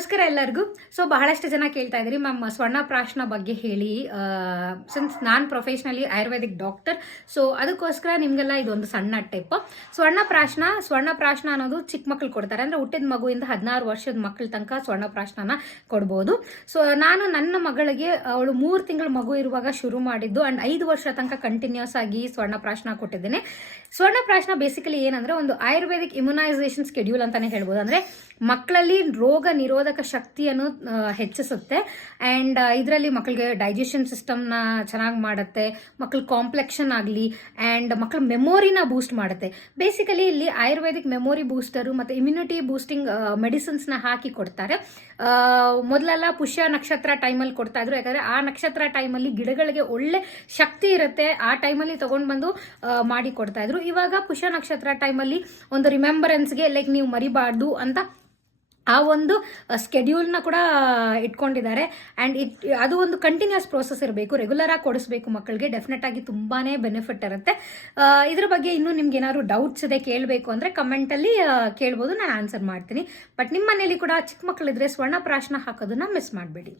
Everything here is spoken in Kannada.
ನಮಸ್ಕಾರ ಎಲ್ಲರಿಗೂ. ಸೊ ಬಹಳಷ್ಟು ಜನ ಕೇಳ್ತಾ ಇದ್ರಿ ಮ್ಯಾಮ್ ಸ್ವರ್ಣಪ್ರಾಶನ ಬಗ್ಗೆ ಹೇಳಿ. ಸಿನ್ಸ್ ನಾನು ಪ್ರೊಫೆಷ್ನಲಿ ಆಯುರ್ವೇದಿಕ್ ಡಾಕ್ಟರ್ ಸೊ ಅದಕ್ಕೋಸ್ಕರ ನಿಮಗೆಲ್ಲ ಇದೊಂದು ಸಣ್ಣ ಟಿಪ್ ಸ್ವರ್ಣ ಪ್ರಾಶ್ನ ಅನ್ನೋದು ಚಿಕ್ಕ ಮಕ್ಳು ಕೊಡ್ತಾರೆ. ಅಂದ್ರೆ ಹುಟ್ಟಿದ ಮಗುವಿಂದ ಹದಿನಾರು ವರ್ಷದ ಮಕ್ಳ ತನಕ ಸ್ವರ್ಣಪ್ರಾಶನ ಕೊಡ್ಬೋದು. ಸೊ ನಾನು ನನ್ನ ಮಗಳಿಗೆ ಅವಳು ಮೂರು ತಿಂಗಳು ಮಗು ಇರುವಾಗ ಶುರು ಮಾಡಿದ್ದು ಅಂಡ್ ಐದು ವರ್ಷ ತನಕ ಕಂಟಿನ್ಯೂಸ್ ಆಗಿ ಸ್ವರ್ಣಪ್ರಾಶನ ಕೊಟ್ಟಿದ್ದೇನೆ. ಸ್ವರ್ಣಪ್ರಾಶನ ಬೇಸಿಕಲಿ ಏನಂದ್ರೆ ಒಂದು ಆಯುರ್ವೇದಿಕ್ ಇಮ್ಯುನೈಸೇಷನ್ ಸ್ಕೆಡ್ಯೂಲ್ ಅಂತಾನೆ ಹೇಳ್ಬೋದು. ಅಂದ್ರೆ ಮಕ್ಕಳಲ್ಲಿ ರೋಗ ನಿರೋಧಕ ಶಕ್ತಿಯನ್ನು ಹೆಚ್ಚಿಸುತ್ತೆ. ಆ್ಯಂಡ್ ಇದರಲ್ಲಿ ಮಕ್ಕಳಿಗೆ ಡೈಜೆಷನ್ ಸಿಸ್ಟಮ್ನ ಚೆನ್ನಾಗಿ ಮಾಡುತ್ತೆ, ಮಕ್ಕಳ ಕಾಂಪ್ಲೆಕ್ಷನ್ ಆಗಲಿ ಆ್ಯಂಡ್ ಮಕ್ಕಳ ಮೆಮೊರಿನ ಬೂಸ್ಟ್ ಮಾಡುತ್ತೆ. ಬೇಸಿಕಲಿ ಇಲ್ಲಿ ಆಯುರ್ವೇದಿಕ್ ಮೆಮೊರಿ ಬೂಸ್ಟರು ಮತ್ತು ಇಮ್ಯುನಿಟಿ ಬೂಸ್ಟಿಂಗ್ ಮೆಡಿಸಿನ್ಸ್ನ ಹಾಕಿ ಕೊಡ್ತಾರೆ. ಮೊದಲೆಲ್ಲ ಪುಷ್ಯ ನಕ್ಷತ್ರ ಟೈಮಲ್ಲಿ ಕೊಡ್ತಾ ಇದ್ರು. ಯಾಕಂದ್ರೆ ಆ ನಕ್ಷತ್ರ ಟೈಮಲ್ಲಿ ಗಿಡಗಳಿಗೆ ಒಳ್ಳೆ ಶಕ್ತಿ ಇರುತ್ತೆ. ಆ ಟೈಮಲ್ಲಿ ತಗೊಂಡು ಬಂದು ಮಾಡಿ ಕೊಡ್ತಾ ಇದ್ರು. ಇವಾಗ ಪುಷ್ಯ ನಕ್ಷತ್ರ ಟೈಮಲ್ಲಿ ಒಂದು ರಿಮೆಂಬರೆನ್ಸ್ಗೆ ಲೈಕ್ ನೀವು ಮರಿಬಾರ್ದು ಅಂತ ಆ ಒಂದು ಸ್ಕೆಡ್ಯೂಲ್ನ ಕೂಡ ಇಟ್ಕೊಂಡಿದ್ದಾರೆ. ಆ್ಯಂಡ್ ಇಟ್ ಅದು ಒಂದು ಕಂಟಿನ್ಯೂಸ್ ಪ್ರೋಸೆಸ್ ಇರಬೇಕು. ರೆಗ್ಯುಲರ್ ಆಗಿ ಕೊಡಿಸ್ಬೇಕು ಮಕ್ಕಳಿಗೆ. ಡೆಫಿನೆಟ್ ಆಗಿ ತುಂಬಾನೇ ಬೆನಿಫಿಟ್ ಇರುತ್ತೆ. ಇದ್ರ ಬಗ್ಗೆ ಇನ್ನೂ ನಿಮ್ಗೆ ಏನಾದ್ರು ಡೌಟ್ಸ್ ಇದೆ ಕೇಳಬೇಕು ಅಂದರೆ ಕಮೆಂಟಲ್ಲಿ ಕೇಳ್ಬೋದು. ನಾನು ಆನ್ಸರ್ ಮಾಡ್ತೀನಿ. ಬಟ್ ನಿಮ್ಮ ಮನೇಲಿ ಕೂಡ ಚಿಕ್ಕ ಮಕ್ಕಳಿದ್ರೆ ಸ್ವರ್ಣಪ್ರಾಶನ ಹಾಕೋದನ್ನ ಮಿಸ್ ಮಾಡಬೇಡಿ.